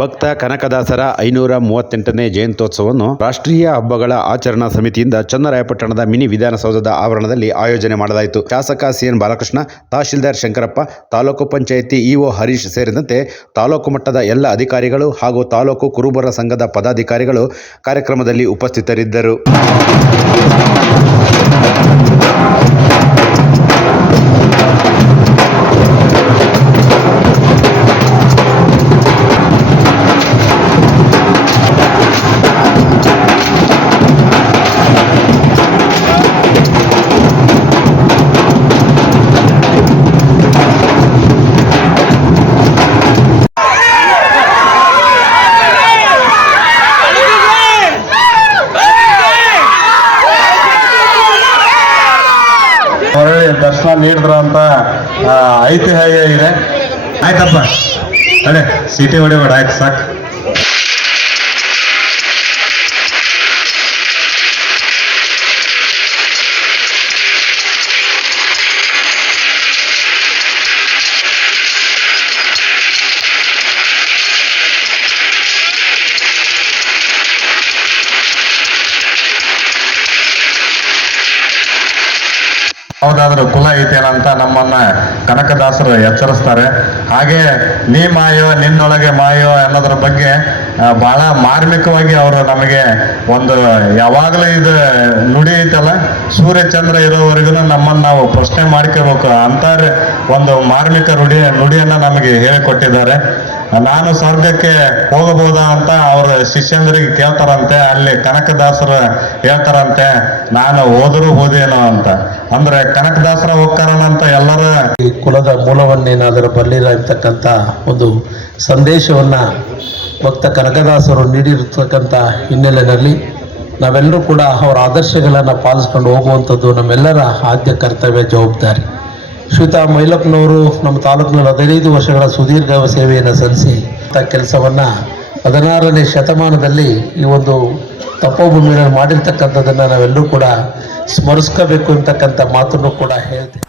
ಭಕ್ತ ಕನಕದಾಸರ ಐನೂರ ಮೂವತ್ತೆಂಟನೇ ಜಯಂತ್ಯೋತ್ಸವವನ್ನು ರಾಷ್ಟ್ರೀಯ ಹಬ್ಬಗಳ ಆಚರಣಾ ಸಮಿತಿಯಿಂದ ಚನ್ನರಾಯಪಟ್ಟಣದ ಮಿನಿ ವಿಧಾನಸೌಧದ ಆವರಣದಲ್ಲಿ ಆಯೋಜನೆ ಮಾಡಲಾಯಿತು. ಶಾಸಕ ಸಿಎನ್ ಬಾಲಕೃಷ್ಣ, ತಹಶೀಲ್ದಾರ್ ಶಂಕರಪ್ಪ, ತಾಲೂಕು ಪಂಚಾಯಿತಿ ಇಒ ಹರೀಶ್ ಸೇರಿದಂತೆ ತಾಲೂಕು ಮಟ್ಟದ ಎಲ್ಲ ಅಧಿಕಾರಿಗಳು ಹಾಗೂ ತಾಲೂಕು ಕುರುಬರ ಸಂಘದ ಪದಾಧಿಕಾರಿಗಳು ಕಾರ್ಯಕ್ರಮದಲ್ಲಿ ಉಪಸ್ಥಿತರಿದ್ದರು. ದರ್ಶನ ನೀಡಿದ್ರ ಅಂತ ಆ, ಐತಿಹ್ಯ ಇದೆ. ಆಯ್ತಪ್ಪ. ಅಡೆ ಸಿಟಿ ಹೊಡಿಬೇಡ ಆಯ್ತು ಸಾಕು. ಹೌದಾದ್ರೂ ಕುಲ ಐತೇನಂತ ನಮ್ಮನ್ನ ಕನಕದಾಸರು ಎಚ್ಚರಿಸ್ತಾರೆ. ಹಾಗೆ ನೀ ಮಾಯೋ, ನಿನ್ನೊಳಗೆ ಮಾಯೋ ಅನ್ನೋದ್ರ ಬಗ್ಗೆ ಬಹಳ ಮಾರ್ಮಿಕವಾಗಿ ಅವರು ನಮಗೆ ಒಂದು ಯಾವಾಗಲೂ ಇದು ನುಡಿ ಐತಲ್ಲ ಸೂರ್ಯ ಚಂದ್ರ ಇರೋವರೆಗೂ ನಮ್ಮನ್ನು ನಾವು ಪ್ರಶ್ನೆ ಮಾಡ್ಕೋಬೇಕು ಅಂತ ಒಂದು ಮಾರ್ಮಿಕ ನುಡಿ, ನುಡಿಯನ್ನು ನಮಗೆ ಹೇಳಿಕೊಟ್ಟಿದ್ದಾರೆ. ನಾನು ಸ್ವರ್ಗಕ್ಕೆ ಹೋಗಬಹುದಾ ಅಂತ ಅವ್ರ ಶಿಷ್ಯಂದ್ರಿಗೆ ಕೇಳ್ತಾರಂತೆ, ಅಲ್ಲಿ ಕನಕದಾಸರು ಹೇಳ್ತಾರಂತೆ, ನಾನು ಹೋದರೂ ಹೋದೇನೋ ಅಂತ. ಅಂದ್ರೆ ಕನಕದಾಸರ ಹೋಗ್ತಾರನಂತ ಎಲ್ಲರ ಈ ಕುಲದ ಮೂಲವನ್ನೇನಾದರೂ ಬರಲಿಲ್ಲ ಒಂದು ಸಂದೇಶವನ್ನ ಭಕ್ತ ಕನಕದಾಸರು ನೀಡಿರ್ತಕ್ಕಂಥ ಹಿನ್ನೆಲೆಯಲ್ಲಿ ನಾವೆಲ್ಲರೂ ಕೂಡ ಅವರ ಆದರ್ಶಗಳನ್ನು ಪಾಲಿಸ್ಕೊಂಡು ಹೋಗುವಂಥದ್ದು ನಮ್ಮೆಲ್ಲರ ಆದ್ಯ ಕರ್ತವ್ಯ, ಜವಾಬ್ದಾರಿ. ಶ್ರೀತಾ ಮೈಲಪ್ಪನವರು ನಮ್ಮ ತಾಲೂಕಿನಲ್ಲಿ ಹದಿನೈದು ವರ್ಷಗಳ ಸುದೀರ್ಘ ಸೇವೆಯನ್ನು ಸಲ್ಲಿಸಿ ತ ಕೆಲಸವನ್ನು ಹದಿನಾರನೇ ಶತಮಾನದಲ್ಲಿ ಈ ಒಂದು ತಪೋಭೂಮಿಗಳನ್ನು ಮಾಡಿರ್ತಕ್ಕಂಥದ್ದನ್ನು ನಾವೆಲ್ಲರೂ ಕೂಡ ಸ್ಮರಿಸ್ಕೋಬೇಕು ಅಂತಕ್ಕಂಥ ಮಾತನ್ನು ಕೂಡ ಹೇಳ್ತೀವಿ